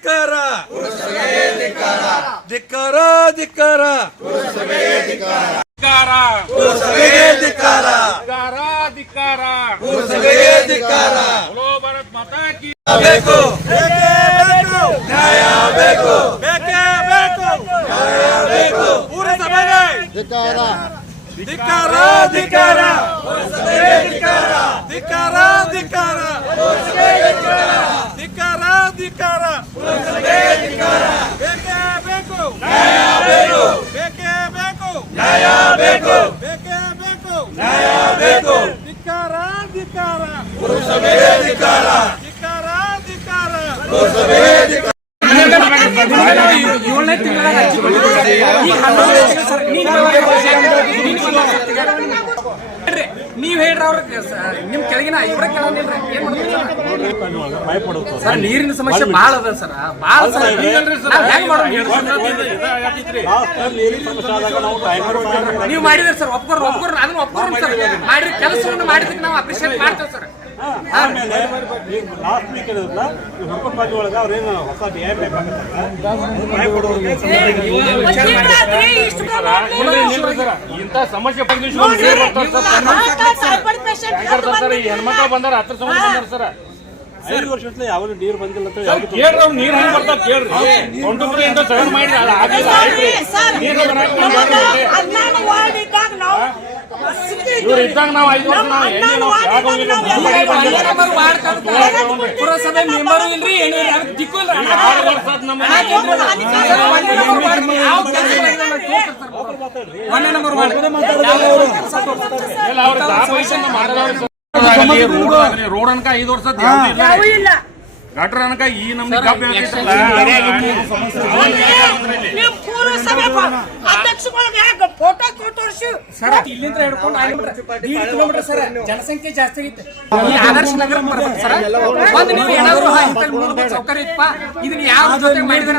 ಧಿಕ್ಕಾರ ಧಿಕ್ಕಾರ ಧಿಕ್ಕಾರ ಬೇಕು ನ್ಯಾಯ ಬೇಕು ಬೇಕೇ ಬೇಕು ನ್ಯಾಯ ಬೇಕು ಪೂರಸಭೆಗೆ ಧಿಕ್ಕಾರ ಧಿಕ್ಕಾರ ಧಿಕ್ಕಾರ ಧಿಕ್ಕಾರ ಧಿಕ್ಕಾರ ಧಿಕ್ಕಾರ ಧಿಕ್ಕಾರ ಧಿಕ್ಕಾರ ಬೇಕೇ ಬೇಕು ಬೇಕು ಬೇಕೇ ಬೇಕು ಏಳನೇ ತಿಂಗಳಾಗ ಈಗ ಹನ್ನೊಂದನೇ ತಿಂಗಳು ಸರ್ ನೀವ್ ಹೇಳ್ರಿ ಅವ್ರ ನಿಮ್ ಕೆಳಗಿನ ಇವ್ರ ಮಾಡ್ತೀರಿ ಸರ್ ನೀರಿನ ಸಮಸ್ಯೆ ಬಹಳ ಅದ ಸರ್ ಬಹಳ ಸರ್ ನಾವ್ ಹೆಂಗ್ ಮಾಡೋದು ನೀವು ಮಾಡಿದ್ರಿ ಸರ್ ಒಬ್ಬರು ಒಬ್ಬರು ಅದನ್ನ ಒಬ್ಬರು ಸರ್ ಮಾಡಿರಿ ಕೆಲಸವನ್ನು ಮಾಡಿದಕ್ಕೆ ನಾವು ಅಪ್ರಿಶಿಯೇಟ್ ಮಾಡ್ತೇವೆ ಸರ್ ಆಮೇಲೆ ಲಾಸ್ಟ್ ವೀಕ್ ಇರೋದಿಲ್ಲ ಈ ಹುಡ್ಕೊಂಡ್ ಬಾಜು ಒಳಗೆ ಅವ್ರೇನು ಹೊಸ ಡಿ ಐ ಇಂಥ ಸಮಸ್ಯೆ ಹೆಣ್ಮಕ್ಳು ಬಂದಾರ ಹತ್ರ ಸಮಸ್ಯೆ ಬಂದಾರ ಸರ್ ಐದು ಯಾವಾಗ ನೀರು ಬಂದಿಲ್ಲ ಅಂತ ಕೇಳ್ರಿ ಅವ್ರು ನೀರು ಹೆಂಗ್ ಬರ್ತಾವ ಕೇಳ್ರಿ. ಸೆವೆನ್ ಮಾಡಿ ಆಗಿಲ್ಲ ನೀರು ಇವ್ರು ಇದ್ದಾಗ ನಾವು ಐದು ವರ್ಷ ನಾವು ಎಣ್ಣೆ ಹೋಗಿಲ್ಲ, ನಂಬರ್ ಪುರಸಭೆ ಮೆಂಬರು ಇಲ್ರಿ ಏನು ದಿಕ್ಕು ಆರು ವರ್ಷ ನಮ್ಮ ಒಂದೇ ನಂಬರ್ ನಂಬರ್? ಇಲ್ಲ, ಅವ್ರ ದಾಪ ರೋಡ್ ಅನ್ಕ ಐದು ವರ್ಷ ಗಟ್ರ ಅನ್ಕ ಈ ನಮ್ನಿ ಕಬ್ಬು ಫೋಟೋ ತೋರಿಸಿ. ಸರ್ ಇಲ್ಲಿಂದ ಹಿಡ್ಕೊಂಡು ಅಲ್ಲಿ ಕಿಲೋಮೀಟರ್ ಸರ್ ಜನಸಂಖ್ಯೆ ಜಾಸ್ತಿ ಆಗಿತ್ತು ಈ ಆದರ್ಶ ನಗರ ಸರ್. ಒಂದು ನೀವು ಏನಾದ್ರು ಮೂಲಭೂತ ಸೌಕರ್ಯ ಇತ್ತಪ್ಪ ಇದನ್ನ ಯಾವ ಜೊತೆ ಮಾಡಿದ್ರೆ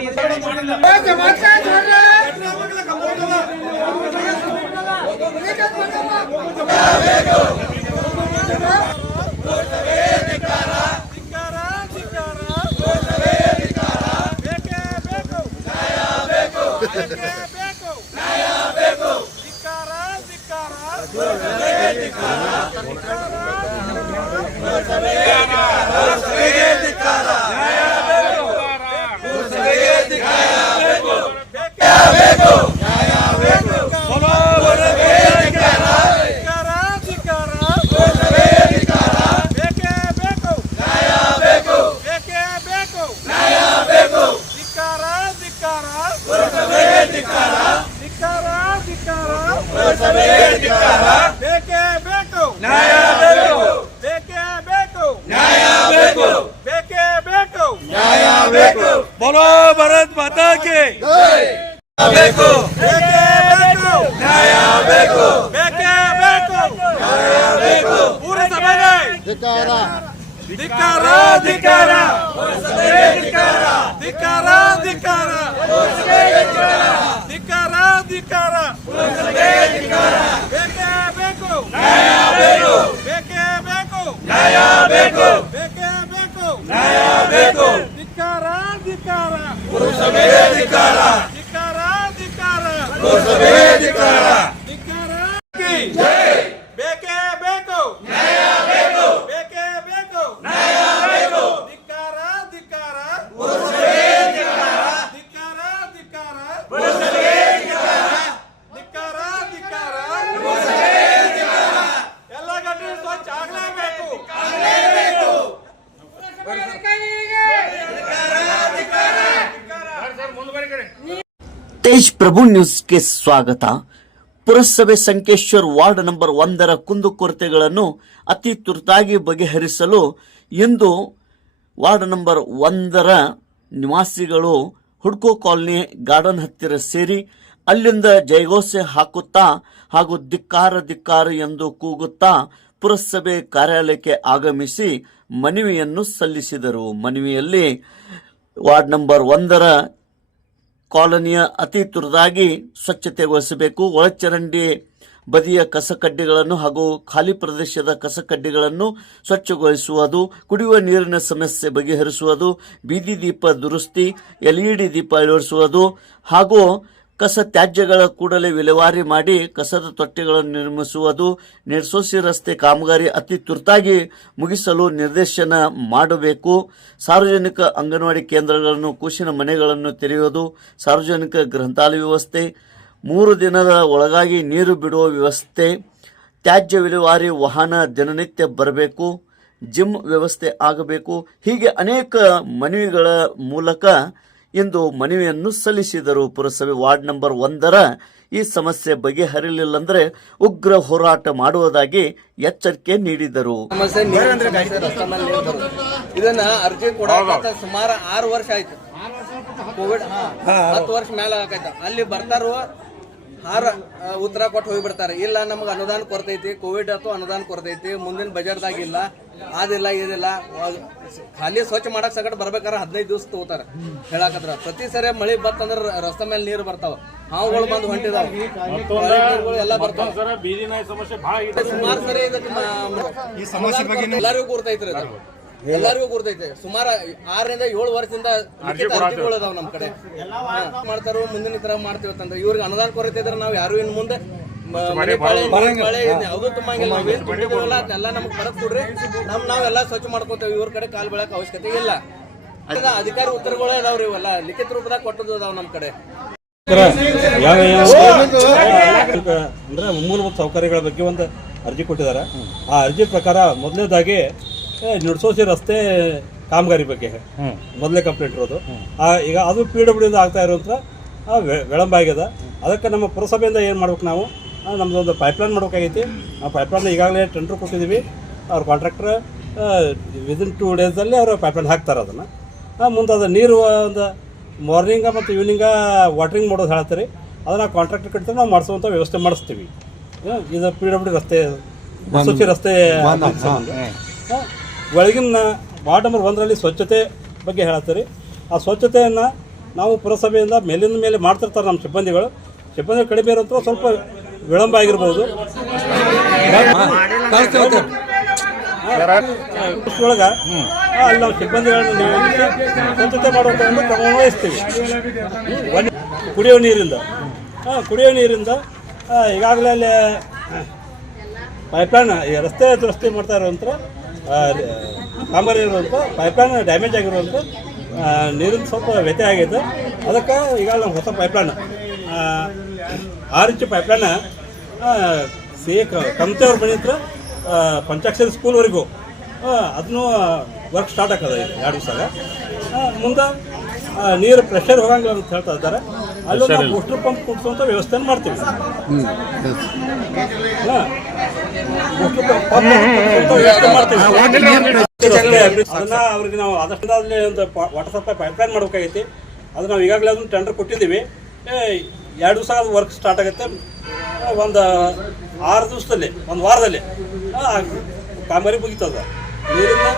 ಧಿಕ್ಕಾರ ಧಿಕ್ಕಾರ ಬೇಕೇ ಬೇಕು ಬೇಕೇ ಬೇಕು ಧಿಕ್ಕಾರ ಧಿಕ್ಕಾರ ಪುರಸಭೆಗೆ ಧಿಕ್ಕಾರ ಪುರಸಭೆಗೆ ಧಿಕ್ಕಾರ ಬೇಕೇ ಬೇಕು ನ್ಯಾಯ ಬೇಕು ಪುರಸಭೆಗೆ ಧಿಕ್ಕಾರ ಧಿಕ್ಕಾರ ಧಿಕ್ಕಾರ ಪುರಸಭೆಗೆ ಧಿಕ್ಕಾರ ಬೇಕೇ ಬೇಕು ನ್ಯಾಯ ಬೇಕು ಬೇಕೇ ಬೇಕು ನ್ಯಾಯ ಬೇಕು ಧಿಕ್ಕಾರ ಧಿಕ್ಕಾರ ಪುರಸಭೆಗೆ ಧಿಕ್ಕಾರ ಧಿಕ್ಕಾರ ಧಿಕ್ಕಾರ ಪುರಸಭೆಗೆ ಧಿಕ್ಕಾರ ಬೇಕೇ ಬೇಕು ನ್ಯಾಯ ಬೇಕು ಬೇಕೇ ಬೇಕು ನ್ಯಾಯ ಬೇಕು ಬೇಕೇ ಬೇಕು ನ್ಯಾಯ ಬೇಕು ಬೋಲೋ ಭಾರತ್ ಮಾತಾಕೆ ಬೇಕು ಬೇಕೇ ಬೇಕು ನ್ಯಾಯ ಬೇಕು ಬೇಕೇ ಬೇಕು ನ್ಯಾಯ ಬೇಕು ಪುರಸಭೆಗೆ ಧಿಕ್ಕಾರ ಧಿಕ್ಕಾರ ಧಿಕ್ಕಾರ ಪುರಸಭೆಗೆ ಧಿಕ್ಕಾರ ಧಿಕ್ಕಾರ ಧಿಕ್ಕಾರ ಧಿಕ್ಕಾರ ಧಿಕ್ಕಾರ ಪುರಸಭೆಗೆ ಧಿಕ್ಕಾರ ಬೇಕೇ ಬೇಕು ನ್ಯಾಯ ಬೇಕು ಬೇಕೇ ಬೇಕು ನ್ಯಾಯ ಬೇಕು ಬೇಕೇ ಬೇಕು ನ್ಯಾಯ ಧಿಕ್ಕಾರ ಧಿಕ್ಕಾರ ಪುರಸಭೆಗೆ ಧಿಕ್ಕಾರ ಧಿಕ್ಕಾರ ಧಿಕ್ಕಾರ ಪುರಸಭೆಗೆ ಧಿಕ್ಕಾರ ಧಿಕ್ಕಾರ ಕಿ ಬೇಕೇ ಬೇಕು ಬೇಕೇ ಬೇಕು ಧಿಕ್ಕಾರ ಧಿಕ್ಕಾರ ಧಿಕ್ಕಾರ ಧಿಕ್ಕಾರ ಧಿಕ್ಕಾರ ಧಿಕ್ಕಾರ ಎಲ್ಲ ಗಂಟೆ ಸ್ವಚ್ಛ ಆಗ್ಲೇಬೇಕು ಸರ್ ಮುಂದ್ವರಿ ಕಡೆ ತೇಜ್ ಪ್ರಭು ನ್ಯೂಸ್ಗೆ ಸ್ವಾಗತ. ಪುರಸಭೆ ಸಂಕೇಶ್ವರ್ ವಾರ್ಡ್ ನಂಬರ್ ಒಂದರ ಕುಂದುಕೊರತೆಗಳನ್ನು ಅತಿ ತುರ್ತಾಗಿ ಬಗೆಹರಿಸಲು ಇಂದು ವಾರ್ಡ್ ನಂಬರ್ ಒಂದರ ನಿವಾಸಿಗಳು ಹುಡ್ಕೋ ಕಾಲನಿ ಗಾರ್ಡನ್ ಹತ್ತಿರ ಸೇರಿ ಅಲ್ಲಿಂದ ಜೈಗೋಸೆ ಹಾಕುತ್ತಾ ಹಾಗೂ ಧಿಕ್ಕಾರ ಧಿಕ್ಕಾರ ಎಂದು ಕೂಗುತ್ತಾ ಪುರಸಭೆ ಕಾರ್ಯಾಲಯಕ್ಕೆ ಆಗಮಿಸಿ ಮನವಿಯನ್ನು ಸಲ್ಲಿಸಿದರು. ಮನವಿಯಲ್ಲಿ ವಾರ್ಡ್ ನಂಬರ್ ಒಂದರ ಕಾಲೋನಿಯ ಅತಿ ತುರ್ದಾಗಿ ಸ್ವಚ್ಛತೆಗೊಳಿಸಬೇಕು. ಒಳಚರಂಡಿ ಬದಿಯ ಕಸಕಡ್ಡಿಗಳನ್ನು ಹಾಗೂ ಖಾಲಿ ಪ್ರದೇಶದ ಕಸಕಡ್ಡಿಗಳನ್ನು ಸ್ವಚ್ಛಗೊಳಿಸುವುದು, ಕುಡಿಯುವ ನೀರಿನ ಸಮಸ್ಯೆ ಬಗೆಹರಿಸುವುದು, ಬೀದಿ ದೀಪ ದುರಸ್ತಿ, ಎಲ್ಇಡಿ ದೀಪ ಅಳವಡಿಸುವುದು ಹಾಗೂ ಕಸ ತ್ಯಾಜ್ಯಗಳ ಕೂಡಲೇ ವಿಲೇವಾರಿ ಮಾಡಿ ಕಸದ ತೊಟ್ಟಿಗಳನ್ನು ನಿರ್ಮಿಸುವುದು ನಿರ್ಸೋಸಿ ರಸ್ತೆ ಕಾಮಗಾರಿ ಅತಿ ತುರ್ತಾಗಿ ಮುಗಿಸಲು ನಿರ್ದೇಶನ ಮಾಡಬೇಕು. ಸಾರ್ವಜನಿಕ ಅಂಗನವಾಡಿ ಕೇಂದ್ರಗಳನ್ನು, ಕೂಸಿನ ಮನೆಗಳನ್ನು ತೆರೆಯುವುದು ಸಾರ್ವಜನಿಕ ಗ್ರಂಥಾಲಯ ವ್ಯವಸ್ಥೆ, ಮೂರು ದಿನದ ಒಳಗಾಗಿ ನೀರು ಬಿಡುವ ವ್ಯವಸ್ಥೆ, ತ್ಯಾಜ್ಯ ವಿಲೇವಾರಿ ವಾಹನ ದಿನನಿತ್ಯ ಬರಬೇಕು, ಜಿಮ್ ವ್ಯವಸ್ಥೆ ಆಗಬೇಕು. ಹೀಗೆ ಅನೇಕ ಮನವಿಗಳ ಮೂಲಕ ಇಂದು ಮನವಿಯನ್ನು ಸಲ್ಲಿಸಿದರು. ಪುರಸಭೆ ವಾರ್ಡ್ ನಂಬರ್ ಒಂದರ ಈ ಸಮಸ್ಯೆ ಬಗೆಹರಿಲಿಲ್ಲಂದ್ರೆ ಉಗ್ರ ಹೋರಾಟ ಮಾಡುವುದಾಗಿ ಎಚ್ಚರಿಕೆ ನೀಡಿದರು. ಇದನ್ನ ಅರ್ಜಿ ಕೊಡಾಕ ಸುಮಾರು ಆರು ವರ್ಷ ಆಯ್ತು. ಕೋವಿಡ್ ಹತ್ತು ವರ್ಷ ಮೇಲೆ ಆಗೈತೆ ಅಲ್ಲಿ ಬರ್ತಾರೋ ಹಾರ ಉತ್ತರ ಕೊಟ್ಟು ಹೋಗಿ ಬಿಡ್ತಾರೆ ಇಲ್ಲ, ನಮ್ಗೆ ಅನುದಾನ ಕೊರತೈತಿ. ಕೋವಿಡ್ ಅಥವಾ ಅನುದಾನ ಕೊರತೈತಿ. ಮುಂದಿನ ಬಜೆಟ್ದಾಗ ಇಲ್ಲ. ಅದಿಲ್ಲ ಇದಿಲ್ಲ. ಖಾಲಿ ಸ್ವಚ್ಛ ಮಾಡಕ್ ಸಗಟ್ ಬರ್ಬೇಕಾದ್ರೆ ಹದಿನೈದು ದಿವಸ ತಗೋತಾರ. ಹೇಳಾಕತ್ರ. ಪ್ರತಿ ಸರಿ ಮಳಿ ಬತ್ತಂದ್ರ ರಸ್ತೆ ಮೇಲೆ ನೀರು ಬರ್ತಾವ. ಹಾವುಗಳು ಬಂದು ಹೊಂಟಿದಾವ. ಎಲ್ಲ ಬರ್ತಾವ. ಸುಮಾರು ಸರಿ ಇದಕ್ಕೆ ಈ ಸಮಸ್ಯೆ ಬಗ್ಗೆ ಎಲ್ಲರಿಗೂ ಗುರ್ತೈತ್ರಿ ಎಲ್ಲಾರಿಗೂ ಗುರ್ತೈತೆ. ಸುಮಾರು ಆರರಿಂದ ಏಳು ವರ್ಷದಿಂದ ಅರ್ಜಿಗಳು ಅದಾವ ನಮ್ ಕಡೆ. ಮಾಡ್ತಾರ ಮಾಡ್ತಾರೋ ಮುಂದಿನ ತರ ಮಾಡ್ತೀವಿ ಅಂತಂದ್ರೆ ಇವ್ರಿಗೆ ಅನುದಾನ ಕೊರತೆ ಇದ್ರೆ ನಾವು ಯಾರು ಇನ್ ಮುಂದೆ ಮ- ಮನೆ ಪಾಳೆ, ನೀರ್ ಪಾಳೆ ತುಂಬಂಗಿಲ್ಲ. ನಾವ್ ಏನ್ ತುಂಬಿದೀವಲ್ಲ ಅದನ್ನೆಲ್ಲ ನಮ್ಗೆ ಬರಕ್ ಕೊಡ್ರಿ. ನಮ್ ನಾವೆಲ್ಲ ಸ್ವಚ್ಛ ಮಾಡ್ಕೋತೇವೆ. ಇವ್ರ ಕಡೆ ಕಾಲ್ ಬೆಳಕ ಅವಶ್ಯಕತೆ ಇಲ್ಲ. ಅದ ಅಧಿಕಾರಿ ಉತ್ತರಗಳೇ ಅದಾವ್ರಿ ಇವೆಲ್ಲ. ಲಿಖಿತ ರೂಪದಾಗ ಕೊಟ್ಟದ್ದು ಅದಾವ ನಮ್ ಕಡೆ. ಅಂದ್ರೆ ಮೂಲಭೂತ ಸೌಕರ್ಯಗಳ ಬಗ್ಗೆ ಒಂದು ಅರ್ಜಿ ಕೊಟ್ಟಿದ್ದಾರೆ. ಆ ಅರ್ಜಿ ಪ್ರಕಾರ ಮೊದಲನೇದಾಗಿ ನುಡ್ಸೋಸಿ ರಸ್ತೆ ಕಾಮಗಾರಿ ಬಗ್ಗೆ. ಮೊದಲೇ ಕಂಪ್ಲೇಂಟ್ ಇರೋದು. ಆ, ಈಗ ಅದು ಪಿ ಡಬ್ಲ್ಯೂ ಆಗ್ತಾ ಇರುವಂತ ವಿಳಂಬ ಆಗ್ಯದ. ಅದಕ್ಕೆ ನಮ್ಮ ಪುರಸಭೆಯಿಂದ ಏನು ಮಾಡ್ಬೇಕು ನಾವು? ಒಂದು ಪೈಪ್ಲೈನ್ ಮಾಡಬೇಕಾಗೈತಿ. ಆ ಪೈಪ್ಲೈನ್ ಈಗಾಗಲೇ ಟೆಂಡ್ರ್ ಕೊಟ್ಟಿದ್ದೀವಿ ಅವ್ರ ಕಾಂಟ್ರಾಕ್ಟರ್ ವಿದಿನ್ ಟೂ ಡೇಸಲ್ಲಿ ಅವರು ಪೈಪ್ಲೈನ್ ಹಾಕ್ತಾರೆ ಅದನ್ನು. ಮುಂದೆ ಅದು ನೀರು ಒಂದು ಮಾರ್ನಿಂಗ ಮತ್ತು ಈವ್ನಿಂಗ ವಾಟ್ರಿಂಗ್ ಮಾಡೋದು ಹೇಳ್ತಾರೆ. ಅದನ್ನು ಕಾಂಟ್ರಾಕ್ಟರ್ ಕಟ್ಟಿದ್ರೆ ನಾವು ಮಾಡಿಸುವಂಥ ವ್ಯವಸ್ಥೆ ಮಾಡಿಸ್ತೀವಿ. ಇದು ಪಿ ಡಬ್ಲ್ಯೂ ರಸ್ತೆ ಸ್ವಚ್ಛ ರಸ್ತೆ ಒಳಗಿನ ವಾರ್ಡ್ ನಂಬರ್ ಒಂದರಲ್ಲಿ ಸ್ವಚ್ಛತೆ ಬಗ್ಗೆ ಹೇಳ್ತಾರೆ. ಆ ಸ್ವಚ್ಛತೆಯನ್ನು ನಾವು ಪುರಸಭೆಯಿಂದ ಮೇಲಿಂದ ಮೇಲೆ ಮಾಡ್ತಿರ್ತಾರೆ ನಮ್ಮ ಸಿಬ್ಬಂದಿಗಳು. ಸಿಬ್ಬಂದಿ ಕಡಿಮೆ ಇರೋಂಥ ಸ್ವಲ್ಪ ವಿಳಂಬ ಆಗಿರ್ಬೋದು. ಒಳಗ ಅಲ್ಲಿ ನಾವು ಸಿಬ್ಬಂದಿಗಳನ್ನು ಸ್ವಚ್ಛತೆ ಮಾಡುವಂಥ ಒಂದು ಕ್ರಮ ವಹಿಸ್ತೀವಿ. ಒಂದು ಕುಡಿಯೋ ನೀರಿಂದ. ಹಾಂ ಕುಡಿಯೋ ನೀರಿಂದ ಈಗಾಗಲೇ ಅಲ್ಲಿ ಪೈಪ್ಲೈನ್ ಈ ರಸ್ತೆ ದುರಸ್ತಿ ಮಾಡ್ತಾ ಇರುವಂಥ ಕಾಮಗಾರಿ ಇರುವಂಥ ಪೈಪ್ಲೈನ್ ಡ್ಯಾಮೇಜ್ ಆಗಿರುವಂಥ ನೀರಿನ ಸ್ವಲ್ಪ ವ್ಯತ್ಯಯ ಆಗಿದೆ. ಅದಕ್ಕೆ ಈಗಾಗಲೇ ಹೊಸ ಪೈಪ್ಲೈನ್ ಆರು ಇಂಚು ಪೈಪ್ಲೈನ್ ಸಿ ಕಮತೆ ಅವ್ರ ಮನೆ ಹತ್ರ ಪಂಚಾಕ್ಷರಿ ಸ್ಕೂಲ್ವರೆಗೂ ಅದನ್ನು ವರ್ಕ್ ಸ್ಟಾರ್ಟ್ ಆಗ್ತದೆ ಎರಡು ದಿವಸ ಮುಂದೆ ನೀರು ಪ್ರೆಷರ್ ಹೋಗಂಗಿಲ್ಲ ಅಂತ ಹೇಳ್ತಾ ಇದ್ದಾರೆ. ಅಲ್ಲಿ ನಾವು ಬೂಸ್ಟರ್ ಪಂಪ್ ಕುಡಿಸುವಂಥ ವ್ಯವಸ್ಥೆಯನ್ನು ಮಾಡ್ತೀವಿ. ಹಾಂ. ಬೂಸ್ಟರ್ ಪಂಪ್ ವ್ಯವಸ್ಥೆ ಮಾಡ್ತೀವಿ. ಅದನ್ನ ಅವ್ರಿಗೆ ನಾವು ಆದಷ್ಟು ಅಲ್ಲಿ ಒಂದು ವಾಟರ್ ಸಪ್ಲೈ ಪೈಪ್ಲೈನ್ ಮಾಡ್ಬೇಕಾಗೈತಿ. ಅದು ನಾವು ಈಗಾಗಲೇ ಅದನ್ನು ಟೆಂಡರ್ ಕೊಟ್ಟಿದ್ದೀವಿ. ಏ, ಎರಡು ದಿವಸ ಅದು ವರ್ಕ್ ಸ್ಟಾರ್ಟ್ ಆಗುತ್ತೆ. ಒಂದು ಆರು ದಿವಸದಲ್ಲಿ, ಒಂದು ವಾರದಲ್ಲಿ. ಕಾಮಗಾರಿ ಮುಗಿತದ. ನೀರಿಂದ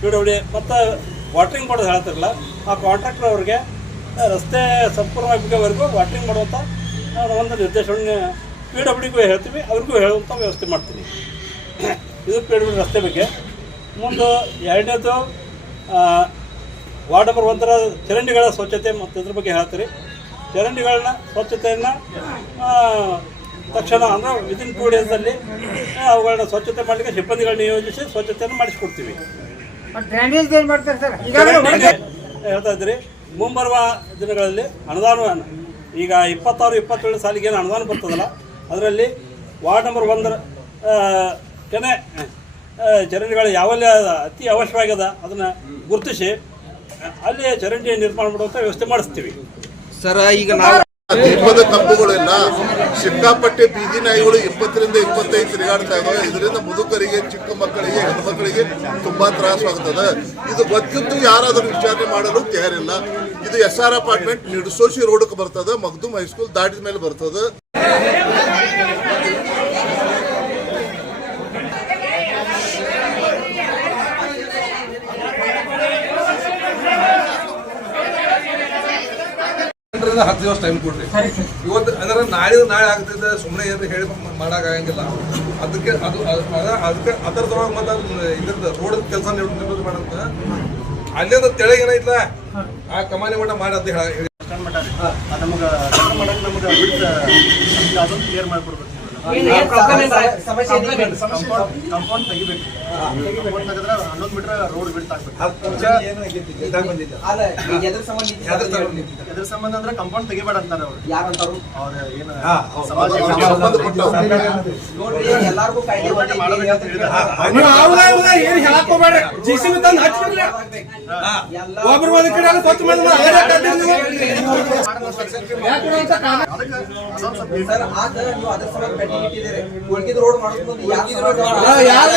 ಪಿ ಡಬ್ಲ್ಯೂ ಮತ್ತು ವಾಟ್ರಿಂಗ್ ಮಾಡೋದು ಹೇಳ್ತಿರಲ್ಲ ಆ ಕಾಂಟ್ರಾಕ್ಟರ್ ಅವ್ರಿಗೆ ರಸ್ತೆ ಸಂಪೂರ್ಣವಾಗಿ ಮುಗಿಯೋವರೆಗೂ ವಾಟ್ರಿಂಗ್ ಮಾಡುವಂಥ ಒಂದು ನಿರ್ದೇಶನ ಪಿ ಡಬ್ಲ್ಯೂಗೂ ಹೇಳ್ತೀವಿ, ಅವ್ರಿಗೂ ಹೇಳುವಂಥ ವ್ಯವಸ್ಥೆ ಮಾಡ್ತೀವಿ. ಇದು ಪಿ ಡಬ್ಲ್ಯೂ ರಸ್ತೆ ಬಗ್ಗೆ. ಮುಂದೆ ಎರಡನೇದು ವಾರ್ಡ್ ನಂಬರ್ ಒಂದರ ಚರಂಡಿಗಳ ಸ್ವಚ್ಛತೆ ಮತ್ತು ಇದ್ರ ಬಗ್ಗೆ ಹೇಳ್ತೀರಿ. ಚರಂಡಿಗಳನ್ನ ಸ್ವಚ್ಛತೆಯನ್ನು ತಕ್ಷಣ ಅಂದ್ರೆ ವಿದಿನ್ ಟೂ ಡೇಸಲ್ಲಿ ಅವುಗಳನ್ನ ಸ್ವಚ್ಛತೆ ಮಾಡಲಿಕ್ಕೆ ಸಿಬ್ಬಂದಿಗಳನ್ನ ನಿಯೋಜಿಸಿ ಸ್ವಚ್ಛತೆಯನ್ನು ಮಾಡಿಸ್ಕೊಡ್ತೀವಿ. ಹೇಳ್ತಾ ಇದ್ರಿ ಮುಂಬರುವ ದಿನಗಳಲ್ಲಿ ಅನುದಾನ ಈಗ ಇಪ್ಪತ್ತಾರು ಇಪ್ಪತ್ತೇಳು ಸಾಲಿಗೆ ಏನು ಅನುದಾನ ಬರ್ತದಲ್ಲ ಅದರಲ್ಲಿ ವಾರ್ಡ್ ನಂಬರ್ ಒಂದರ ಕೆನೆ ಚರಂಡಿಗಳು ಯಾವೆಲ್ಲ ಅತಿ ಅವಶ್ಯವಾಗ್ಯದ ಅದನ್ನು ಗುರುತಿಸಿ ಅಲ್ಲಿ ಚರಂಡಿ ನಿರ್ಮಾಣ ಮಾಡುವಂಥ ವ್ಯವಸ್ಥೆ ಮಾಡಿಸ್ತೀವಿ. ಸರ್, ಈಗ ದೀಪದ ಕಂಬಗಳೆಲ್ಲ ಸಿಕ್ಕಾಪಟ್ಟೆ ಬೀದಿ ನಾಯಿಗಳು ಇಪ್ಪತ್ತರಿಂದ ಇಪ್ಪತ್ತೈದು ತಿರುಗಾಡ್ತಾ ಇದಾವೆ. ಇದರಿಂದ ಮುದುಕರಿಗೆ, ಚಿಕ್ಕ ಮಕ್ಕಳಿಗೆ ಹೆಣ್ಮಕ್ಕಳಿಗೆ ತುಂಬಾ ತ್ರಾಸವಾಗ್ತದೆ. ಇದು ಗೊತ್ತಿದ್ದು ಯಾರಾದರೂ ವಿಚಾರಣೆ ಮಾಡಲು ತಯಾರಿಲ್ಲ. ಇದು ಎಸ್ ಆರ್ ಅಪಾರ್ಟ್ಮೆಂಟ್ ನಿಡ್ಸೋಶಿ ರೋಡ್ಗೆ ಬರ್ತದೆ. ಮಗ್ದುಮ್ ಹೈಸ್ಕೂಲ್ ದಾಟಿದ ಮೇಲೆ ಬರ್ತದೆ. ಐದರಿಂದ ಹತ್ತು ದಿವಸ ಟೈಮ್ ಕೊಡ್ರಿ ಇವತ್ತು ಅಂದ್ರೆ ನಾಳೆ ನಾಳೆ ಆಗ್ತಿದ್ದ ಸುಮ್ಮನೆ ಏನು ಹೇಳಿ ಮಾಡಕ್ ಆಗಂಗಿಲ್ಲ. ಅದಕ್ಕೆ ಅದು ಅದ್- ಅದ- ಅದಕ್ಕೆ ಅದರ ಸಲುವಾಗಿ ಮತ್ತೆ ಇದ್ರದ್ದು ರೋಡ್ ಕೆಲಸ ಮಾಡಂತ. ಅಲ್ಲಿಂದ ತೆಳಗೆ ಏನೈತ್ಲ? ಆ ಕಮಾನಿ ಮಟ್ಟ ಮಾಡಿ ಅಂತ ಹೇಳಿ ನಮಗೆ ನಮ್ಗೆ ಅದೊಂದು ಕ್ಲಿಯರ್ ಮಾಡಿಕೊಡ್ಬೇಕು. ಕಾಂಪೌಂಡ್ ತೆಗಿಬೇಕು ಕಾಂಪೌಂಡ್ ತೆಗೆದ್ರೆ ಹನ್ನೊಂದು ಮೀಟರ್ ರೋಡ್ ಈಗ ಎದ್ರ ಸಂಬಂಧ. ಅದರ ಸಂಬಂಧ ಅಂದ್ರೆ ಕಾಂಪೌಂಡ್ ತೆಗಿಬೇಡ ಅಂತಾರೆ ಅವ್ರು ಯಾರಂತಾರು ಅವ್ರ ಏನು ನೋಡ್ರಿ ಎಲ್ಲಾರ್ಗೂ ಕಾಯ್ದೆ. ಏನ್ ತಂದು ಒಬ್ರು ಒಂದ್ ಕಡೆ ಉಳ್ಕಿದ್ ರೋಡ್ ಮಾಡೋದು ಯಾರು